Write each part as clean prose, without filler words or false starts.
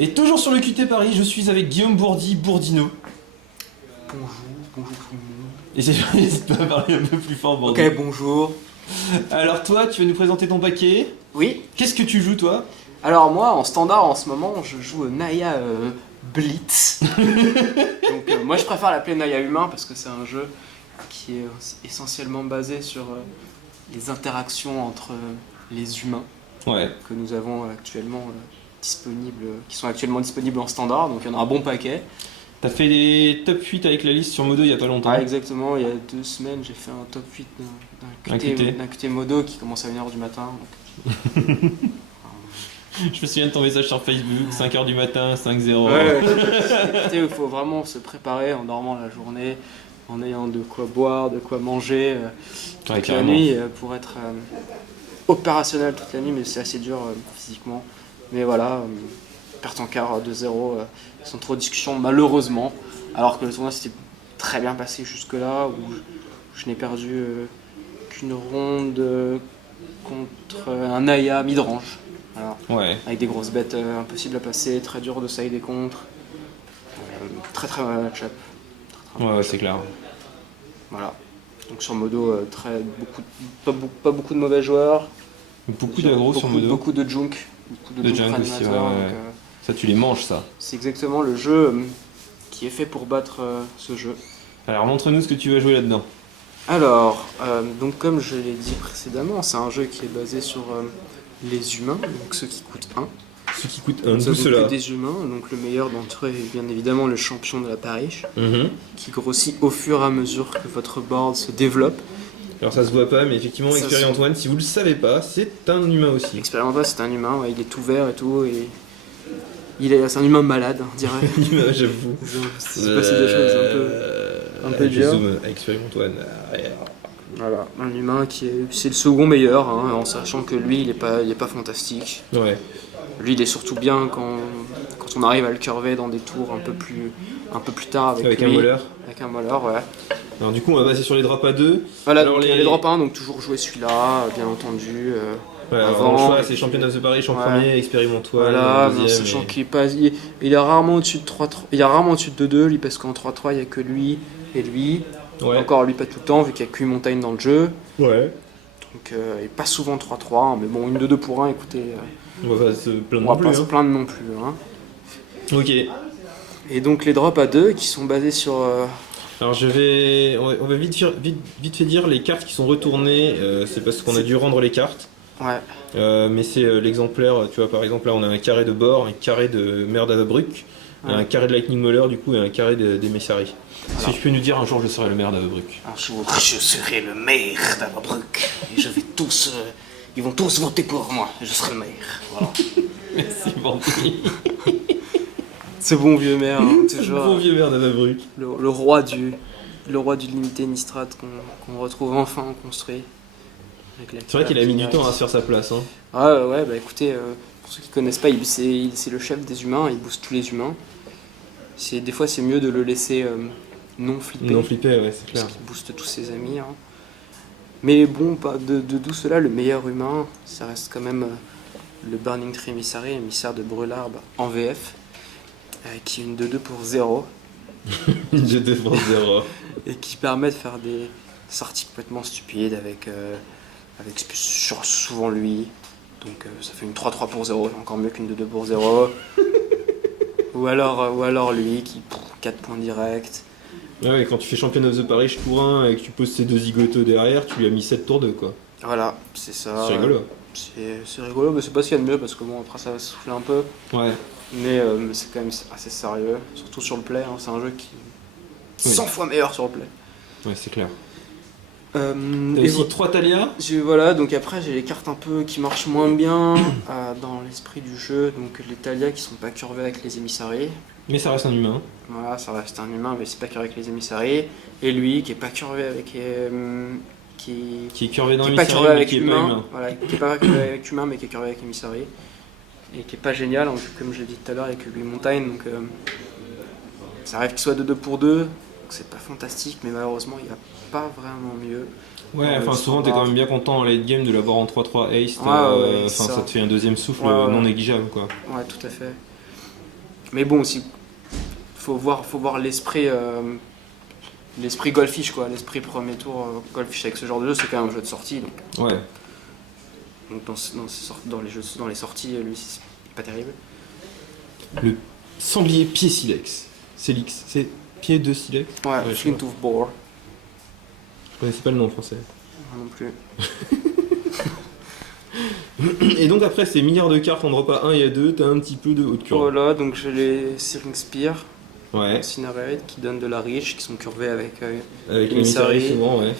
Et toujours sur le QT Paris, je suis avec Guillaume Bourdino. Bonjour tout le monde. Et n'hésite pas à parler un peu plus fort, Bourdino. Ok, bonjour. Alors toi, tu vas nous présenter ton paquet. Oui. Qu'est-ce que tu joues toi? Alors moi, en standard en ce moment, je joue Naya Blitz. Donc moi je préfère l'appeler Naya Humain parce que c'est un jeu qui est essentiellement basé sur les interactions entre les humains Ouais. que nous avons actuellement disponibles, qui sont actuellement disponibles en standard. Donc il y en a un bon paquet. T'as fait des top 8 avec la liste sur Modo il y a pas longtemps. Ah, exactement, il y a 2 semaines, j'ai fait un top 8 d'un QT Modo qui commence à 1h du matin. Donc... Je me souviens de ton message sur Facebook, 5h du matin, 5-0. Ouais. Écoutez, il faut vraiment se préparer en dormant la journée, en ayant de quoi boire, de quoi manger toute la nuit pour être opérationnel toute la nuit, mais c'est assez dur physiquement. Mais voilà, perte en quart 2-0 sans trop de discussion, malheureusement. Alors que le tournoi s'était très bien passé jusque-là, où je n'ai perdu qu'une ronde contre un Naya midrange. Voilà. Ouais. Avec des grosses bêtes impossibles à passer, très dur de sider contre. Très très mal match-up. Ouais, c'est clair. Voilà. Donc sur Modo, pas beaucoup de mauvais joueurs. Beaucoup d'aggro sur Modo. Beaucoup de junk. Beaucoup de junk aussi, ouais. donc, ça, tu les manges, ça. c'est exactement le jeu qui est fait pour battre ce jeu. Alors, montre-nous ce que tu vas jouer là-dedans. Alors, donc comme je l'ai dit précédemment, c'est un jeu qui est basé sur les humains, donc ceux qui coûtent 1. Ceux qui coûtent 1, Nous tout avons cela. que des humains, donc le meilleur d'entre eux est bien évidemment le champion de la parish, qui grossit au fur et à mesure que votre board se développe. Alors ça se voit pas, mais effectivement, Ça Experience se- One, si vous le savez pas, c'est un humain aussi. L'expérimental, c'est un humain, ouais, il est tout vert et tout, et c'est un humain malade, on dirait. J'avoue. C'est passé des choses un peu je dur. zoome à Experience One. Voilà, un humain c'est le second meilleur, hein, en sachant que lui, il est pas fantastique. Ouais. Lui, il est surtout bien quand on arrive à le curver dans des tours un peu plus tard avec un lui. voleur. Avec un voleur, ouais. Alors du coup, on va passer sur les drops à 2. Voilà, Alors, donc les drop 1, donc toujours jouer celui-là, bien entendu. Ouais, alors, avant, le choix, et c'est puis- Champion of the Parish en Ouais. premier, Experience One Voilà, en deuxième. sachant qu'il est pas, il est rarement au-dessus de 3-3, il est rarement au-dessus de 2-2, lui, parce qu'en 3-3, il n'y a que lui et lui. Ouais. Encore lui, pas tout le temps, vu qu'il n'y a qu'une montagne dans le jeu. Ouais. Donc, et pas souvent 3-3, hein, mais bon, une 2-2 pour 1, écoutez, On va pas se plaindre on va non plus. pas se plaindre non plus. Hein. Ok. Et donc, les drops à 2 qui sont basés sur. Alors on va vite fait dire les cartes qui sont retournées, c'est parce qu'on a dû rendre les cartes. Ouais, Mais c'est l'exemplaire, tu vois, par exemple là on a un carré de bord, un carré de mer d'Avabruck, Ouais. un carré de Lightning Mauler du coup et un carré des Messari. Est-ce que Alors. tu peux nous dire un jour je serai le maire d'Avabruck? un jour, je serai le maire d'Avabruck. Et je vais tous. Ils vont tous voter pour moi. Je serai le maire. Voilà. Merci Bandy. Ce bon vieux maire, hein, toujours. Bon vieux maire d'Avabruck. Le roi du limité Nistrad qu'on retrouve enfin construit. C'est vrai qu'il a mis du temps à se faire sa place. Hein. Ah ouais, bah écoutez, pour ceux qui connaissent pas, c'est le chef des humains, il booste tous les humains. Des fois c'est mieux de le laisser non flipper, Non flippé, ouais, c'est clair. parce qu'il booste tous ses amis. Hein. Mais bon, pas de tout cela, le meilleur humain, ça reste quand même le Burning Tree Emissary, émissaire de Brûlarbe en VF, qui est une 2-2 pour 0. Je défends 0. Et qui permet de faire des sorties complètement stupides avec souvent lui. Donc ça fait une 3-3 pour 0, encore mieux qu'une 2-2 pour 0. ou alors lui qui 4 points directs. Ouais, quand tu fais Champion of the Parish tour 1 et que tu poses tes deux zigotos derrière, tu lui as mis 7 tours 2 quoi. Voilà, c'est ça. C'est rigolo. C'est rigolo, mais c'est pas ce qu'il y a de mieux parce que bon, après ça va souffler un peu. Ouais. Mais c'est quand même assez sérieux, surtout sur le play. Hein, c'est un jeu qui est Oui. 100 fois meilleur sur le play. Ouais, c'est clair. Et T'as aussi 3 Talia. voilà, donc après j'ai les cartes un peu qui marchent moins bien dans l'esprit du jeu, donc les Talia qui sont pas curvées avec les émissaries. Mais ça reste un humain. Voilà, ça reste un humain, mais c'est pas curvé avec les émissaries. Et lui qui est pas curvé avec Qui est curvé dans qui est pas l'émissaire, curvé mais avec qui est pas humain, humain. voilà, qui est pas curvé avec humain mais qui est curvé avec émissarie. Et qui est pas génial, comme je l'ai dit tout à l'heure, avec 8 montagnes, donc ça arrive qu'il soit de 2 pour 2, donc c'est pas fantastique, mais malheureusement il n'y a pas vraiment mieux. Ouais, enfin souvent t'es quand même bien content en late game de l'avoir en 3-3 haste, Ouais, enfin ça te fait un deuxième souffle Ouais. non négligeable quoi. Ouais, tout à fait. Mais bon, aussi, faut voir l'esprit Goldfish, quoi. L'esprit premier tour Goldfish avec ce genre de jeu, c'est quand même un jeu de sortie. Donc, Ouais. donc dans les sorties, lui, c'est pas terrible. Le sanglier pied silex. Célix, c'est pied de silex. Ouais, Flint of Boar. Je connaissais pas le nom en français. Moi non plus. Et donc après ces milliards de cartes en drop à 1 et à 2, t'as un petit peu de haute curve. Voilà, donc j'ai les Searing Spear, Ouais. Incinerate, qui donnent de la reach, qui sont curvés avec Avec Emissary. l'émissary souvent, ouais.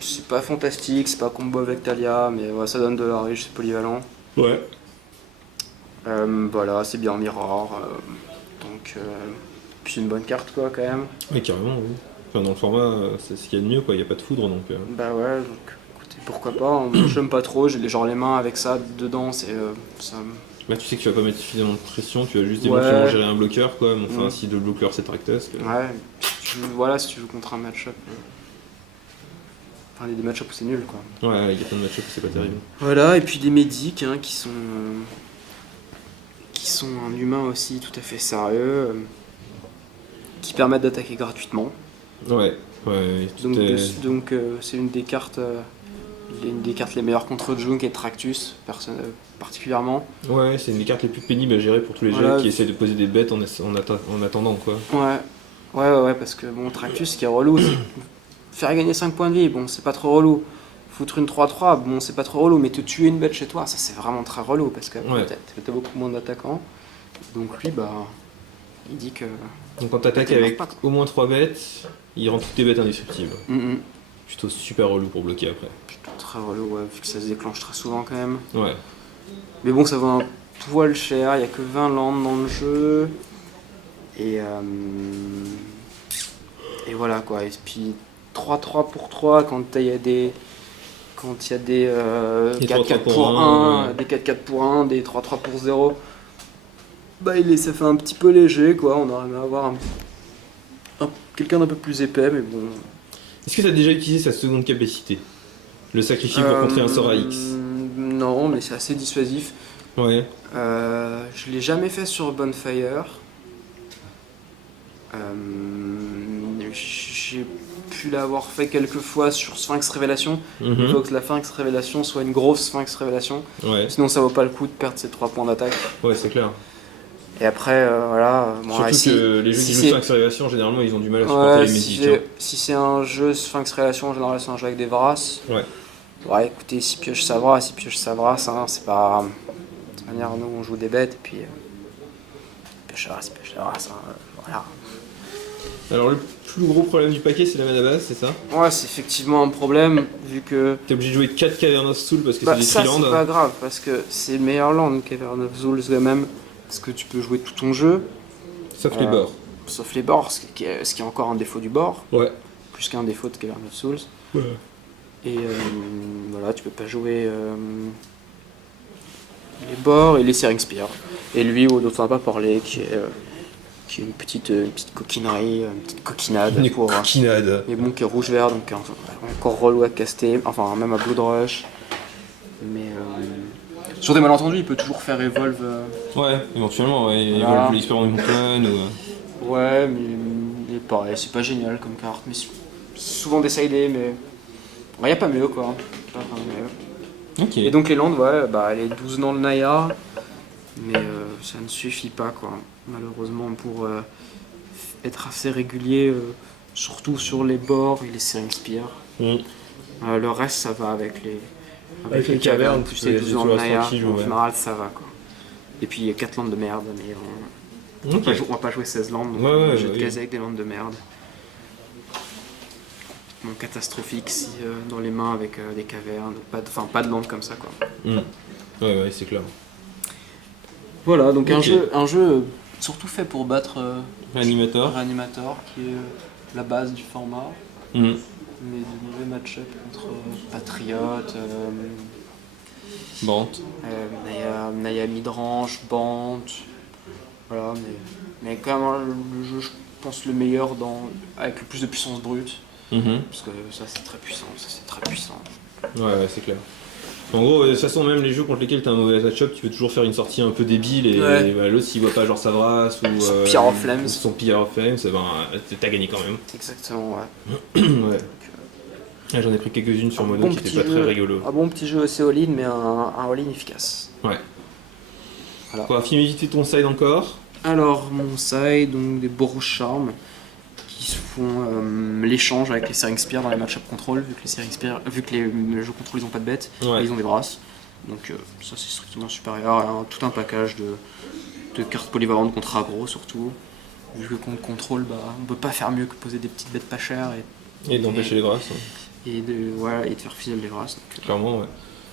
C'est pas fantastique, c'est pas combo avec Talia, mais ouais, ça donne de la reach, c'est polyvalent. Ouais. Voilà, c'est bien Mirror. Donc, puis c'est une bonne carte, quoi, quand même. Ouais, carrément, oui. Enfin, dans le format, c'est ce qu'il y a de mieux, quoi. Il n'y a pas de foudre, donc... Bah ouais, donc écoutez, pourquoi pas. Moi, j'aime pas trop, j'ai genre les mains avec ça dedans, c'est ça. Bah, tu sais que tu vas pas mettre suffisamment de pression, tu vas juste Ouais. éventuellement gérer un bloqueur, quoi. Mais enfin, Mm. si le bloqueur c'est Tractus... Ouais, voilà, si tu joues contre un match-up. Enfin, il y a des match-up où c'est nul, quoi. Ouais, il y a plein de match-ups où c'est pas terrible. Voilà, et puis des médics hein, qui sont un humain aussi tout à fait sérieux, qui permettent d'attaquer gratuitement. Ouais, ouais, tout Donc, est... donc c'est une des cartes les meilleures contre Junk et Tractus, particulièrement. Ouais, c'est une des cartes les plus pénibles à gérer pour tous les Voilà. jeux qui essaient de poser des bêtes en attendant, quoi. Ouais, parce que bon, Tractus, ce qui est relou, c'est faire gagner 5 points de vie, bon, c'est pas trop relou. Foutre une 3-3, bon, c'est pas trop relou, mais te tuer une bête chez toi, ça c'est vraiment très relou, parce que Ouais. t'as beaucoup moins d'attaquants. Donc lui, bah, il dit que... Donc quand t'attaques T'es avec mort pas, quoi. au moins 3 bêtes, il rend toutes tes bêtes indestructibles. Mm-mm. Plutôt super relou pour bloquer après. Très relou, ouais, vu que ça se déclenche très souvent quand même. Ouais. Mais bon, ça vaut un poil cher, il y a que 20 landes dans le jeu. Et voilà quoi, et puis 3-3 pour 3 quand il y a des... Quand il y a des 4-4 pour 1, ouais. des 4-4 pour 1, des 3-3 pour 0, bah ça fait un petit peu léger quoi, on aurait aimé avoir quelqu'un d'un peu plus épais, mais bon. Est-ce que t'as déjà utilisé sa seconde capacité? Le sacrifier pour contrer un sort à X? Non, mais c'est assez dissuasif. Ouais. Je l'ai jamais fait sur Bonfire. J'ai pu l'avoir fait quelques fois sur Sphinx Révélation. Il faut que la Sphinx Révélation soit une grosse Sphinx Révélation. Ouais. Sinon ça vaut pas le coup de perdre ses 3 points d'attaque. Ouais, c'est clair. Et après, voilà. Bon, Surtout si- que les jeux si qui jouent c'est- Sphinx Révélation, généralement, ils ont du mal à supporter Ouais, les si médics. si c'est un jeu Sphinx Révélation, en général c'est un jeu avec des Varas. Ouais. Ouais, écoutez, si pioche ça Vras, hein, c'est pas. De toute manière, nous on joue des bêtes et puis. Pioche ça Vras, hein, voilà. Alors, le plus gros problème du paquet, c'est la mana base, c'est ça? Ouais, c'est effectivement un problème, vu que. T'es obligé de jouer 4 Cavern of Soul parce que Bah, c'est des ça, trilandes. c'est pas grave, parce que c'est le meilleur land, Cavern of Souls, quand même. Parce que tu peux jouer tout ton jeu, Sauf les bords. sauf les bords, ce qui est encore un défaut du bord, Ouais. plus qu'un défaut de Cavern of Souls. Ouais. Et voilà, tu peux pas jouer les bords et les Searing Spear. Et lui, dont on n'a pas parlé, qui est une petite coquinerie, une petite coquinade. Une pour, coquinade. mais bon, qui est rouge-vert, donc encore relou à caster, enfin même à Blood Rush. Mais sur des malentendus, il peut toujours faire Evolve. Ouais, éventuellement, ouais. Ils Voilà. veulent l'Experience Mountain ou... Ouais, mais pareil, c'est pas génial comme carte, mais c'est souvent décidé, mais il n'y a pas mieux quoi. Pas vraiment mieux. Ok. Et donc les landes, ouais, bah elle est 12 dans le Naya, mais ça ne suffit pas quoi, malheureusement pour être assez régulier, surtout sur les bords et les Searing Spear. Mm. Le reste ça va avec les les cavernes, plus tu les peux 12 dans les le jouer Naya, tranquille, en ouais. général ça va quoi. Et puis il y a 4 landes de merde, mais on Ok. va pas jouer 16 landes, donc Ouais, on est ouais, obligé de oui. caser avec des landes de merde. Bon, catastrophique si dans les mains avec des cavernes, pas de landes comme ça quoi. Mm. Ouais, c'est clair. Voilà, donc Ok. un jeu surtout fait pour battre Animator. Reanimator, qui est la base du format, Mm. mais de mauvais match-up contre Patriot, Bant. Naya Midrange, Bant, voilà, mais quand même hein, le jeu, je pense, le meilleur avec le plus de puissance brute, Mhm. parce que ça c'est très puissant, Ouais, c'est clair. En gros, de toute façon, même les jeux contre lesquels t'as un mauvais match-up, tu peux toujours faire une sortie un peu débile et, Ouais. et bah, l'autre s'il voit pas genre Savras ou Son Pyre of Flames. son Pyre of Flames, eh ben, t'as gagné quand même. Exactement, ouais. Ouais. Ah, j'en ai pris quelques-unes sur Mono qui étaient pas très rigolo. Un bon petit jeu assez all-in, mais un all-in efficace. Ouais. Voilà. On va finir vite fait ton side encore. Alors, mon side, donc des Boros Charm qui se font l'échange avec les Searing Spear dans les match-up control, vu que les Searing Spear, vu que les jeux contrôle ils ont pas de bêtes, Ouais. ils ont des brasses. Donc ça c'est strictement supérieur à tout un package de cartes polyvalentes contre aggro surtout. Vu que contre contrôle, bah, on peut pas faire mieux que poser des petites bêtes pas chères Et d'empêcher les grâces. et de faire fidèle les grâces. Donc, Clairement, ouais.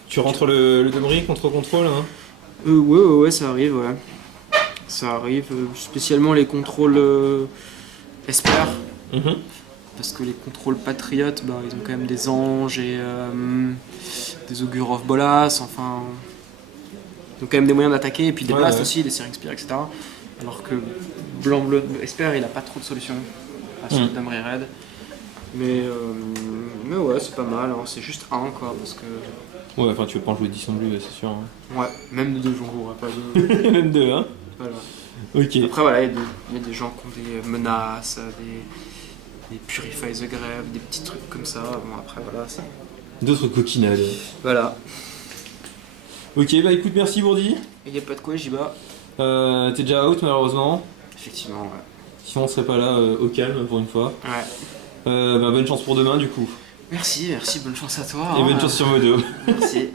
Tu rentres le Domri contre contrôle, hein? ouais, ça arrive, ouais. Ça arrive, spécialement les contrôles Esper. Mhm. Parce que les contrôles patriotes, bah, ils ont quand même des anges et des augures of Bolas, enfin. Ils ont quand même des moyens d'attaquer, et puis des blasts aussi, des Searing Spear, etc. Alors que Blanc-Bleu Esper, il a pas trop de solutions à ce Damri Red. Mais ouais, c'est pas mal, hein. C'est juste un quoi, parce que. Ouais, enfin tu veux pas en jouer 10 non plus, c'est sûr. Hein. Ouais, même de deux joueurs, pas de. Même deux, hein? Voilà. Ok. Après, voilà, il y a des gens qui ont des menaces, des Purify the Grave, des petits trucs comme ça. Bon, après, voilà, c'est. D'autres coquinades. Voilà. Ok, bah écoute, merci Bourdi. Il n'y a pas de quoi, j'y bats. T'es déjà out malheureusement. Effectivement, ouais. Sinon on serait pas là au calme pour une fois. Ouais. Bah bonne chance pour demain du coup. Merci, bonne chance à toi. Et hein. bonne chance sur Modo. Merci.